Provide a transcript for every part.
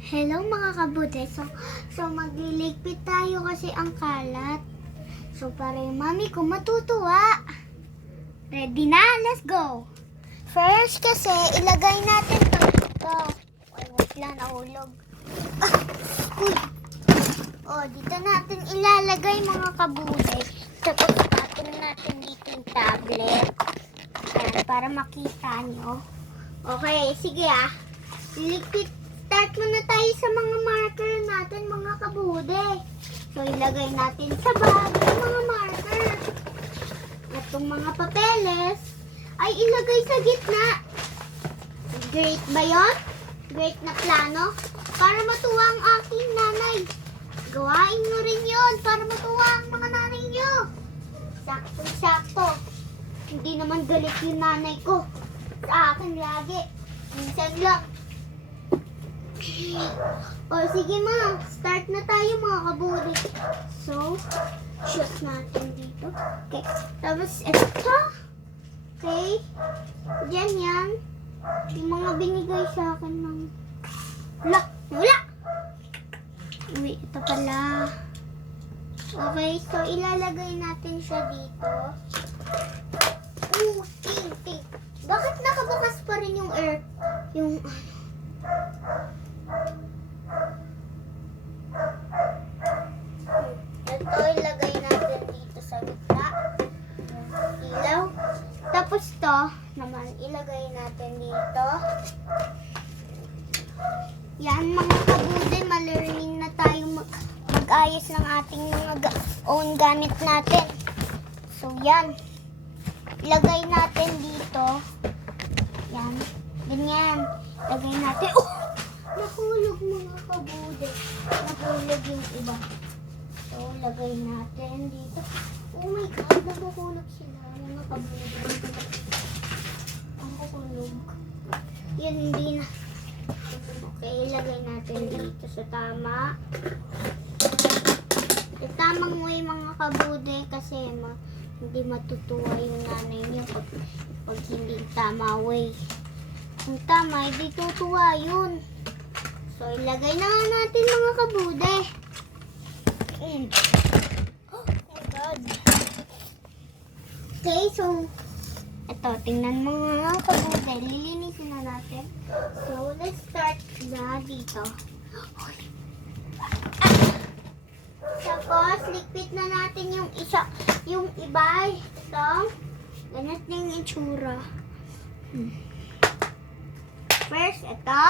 Hello mga kabute. So magliligpit tayo kasi ang kalat. So para yung mami ko matutuwa. Ready na? Let's go! First kasi ilagay natin ito. Ay, wait lang, nahulog. Uy! Oh, dito natin ilalagay mga kabute. Tapos natin dito yung tablet. Ayan, para makita nyo. Okay, sige ah. Liligpit. Start muna tayo sa mga marker natin, mga kabude. So, ilagay natin sa bag yung mga marker. At itong mga papeles ay ilagay sa gitna. Great ba yun? Great na plano? Para matuwa ang aking nanay. Gawain nyo rin yun para matuwa ang mga nanay nyo. Sakto-sakto. Hindi naman galit yung nanay ko. Sa akin lagi. Minsan lang. O sige ma, start na tayo mga kaburi. So, shoot natin dito. Okay, tapos ito. Okay, dyan yan. Yung mga binigay sa akin ng... Wala! Uy, ito pala. Okay, so ilalagay natin siya dito. Ting. Bakit nakabukas pa rin yung air? Yung... Ito ilagay natin dito sa gitna. Ilaw. Tapos to naman ilagay natin dito. Yan mga kabude, ma-learning na tayo mag-ayos ng ating mga own gamit natin. So yan. Ilagay natin dito. Yan. Ganyan. Ilagay natin. Nahulog mga kabude. Nahulog yung iba. So, lagay natin dito. Oh my God, nahulog sila. Mga kabude. Ang nahulog. Yan, hindi na. Okay, ilagay natin dito sa tama. Sa tamang way mga kabude kasi hindi matutuwa yung nanay niya pag hindi tama way. Kung tama, hindi tutuwa yun. So, ilagay na nga natin mga kabude. Oh my God. Okay, so, ito, tingnan mo mga kabude. Lilinisin na natin. So, let's start na dito. Tapos, likpit na natin yung isa, yung iba. Ito, ganyan yung itsura. First, ito.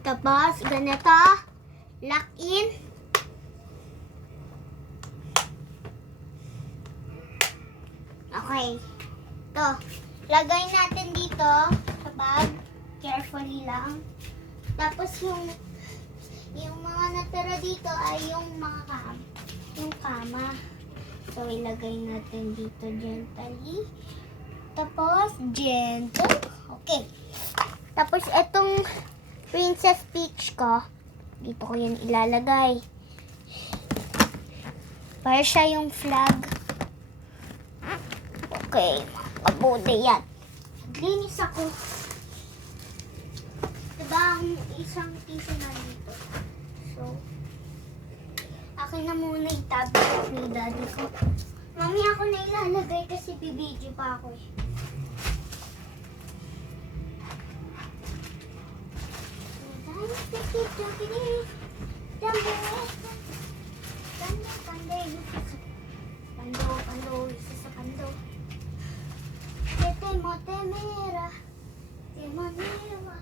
Tapos, ganito. Lock in. Okay. Ito. Lagay natin dito sa bag. Carefully lang. Tapos, yung mga natira dito ay yung yung kama. So, ilagay natin dito gently. Tapos, gentle. Okay. Tapos, itong Princess Peach ko, dito ko yan ilalagay. Para siya yung flag. Okay, kabude yan. Linis ako. Diba ang isang piso na dito? So, akin na muna yung tablet ni daddy ko. Mami, ako na ilalagay kasi bibidyo pa ako eh. Pando, isa sa pando. Temo temera, temanera,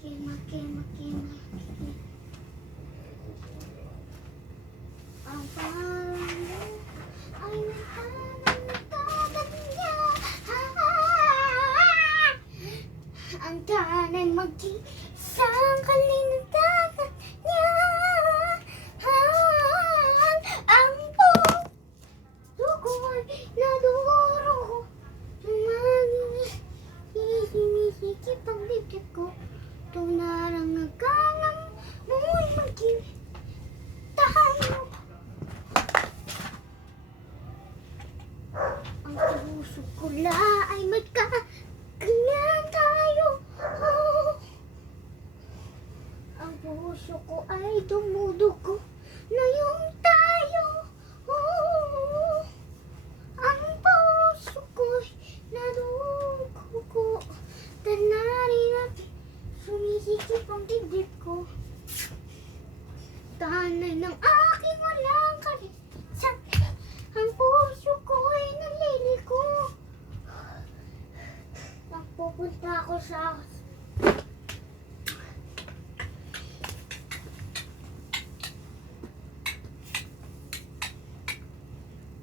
kema. Ang pangalan ay nagtanong niya. Ang tanay mag-isang kalindagan niya. Ang puso ko'y naduro. Sinisikip ang dibdib ko. Tunarang nagalang mo'y maging tayo. Ang puso ko la ay magkaganyan tayo. Oh. Tanari natin, sumisikip ang dibdib ko. Tanay ng aking walang kalisan. Ang puso ko ay naliliko. Pupunta ako sa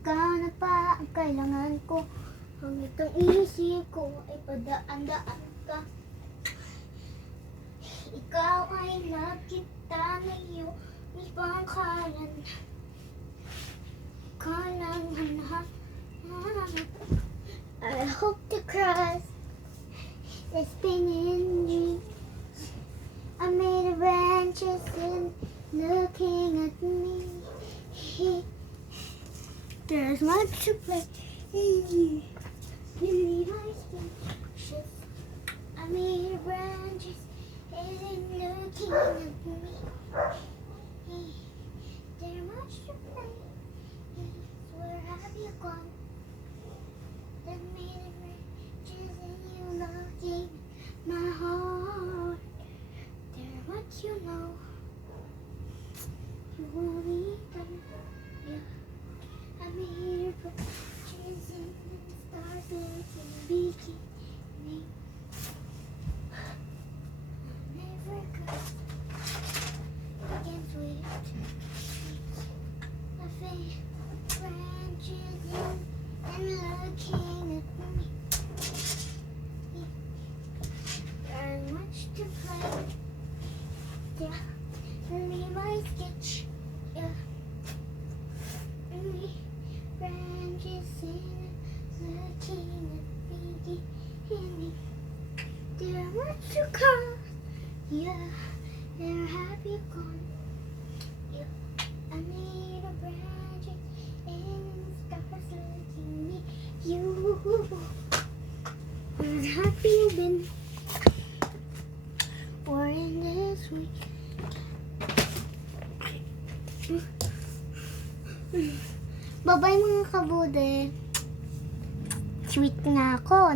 Kana pa ang kailangan ko. Ang itong isip ko ay padaan-daan ka. Ikaw ay nakita na iyong ibangkalan. Kalangan I hope to cross the spinning dreams. I made the branches and looking at me. There's much to play. Leave my speeches. I made the branches and looking at me. There's much to play. Where have you gone? That made the branches and you looking my heart. There's what you know. You will be done. Yeah. I made the branches and stars looking bikini. Never could against with I feel branches and looking at me. There's much to play. Yeah, leave my sketch. Yeah, me branches and looking at me. There's much to come. Yeah, they're happy gone. Yeah, I need a branch and stars looking me. You, where have you been? Or in this week? Bye-bye mga kabude. Sweet na ako.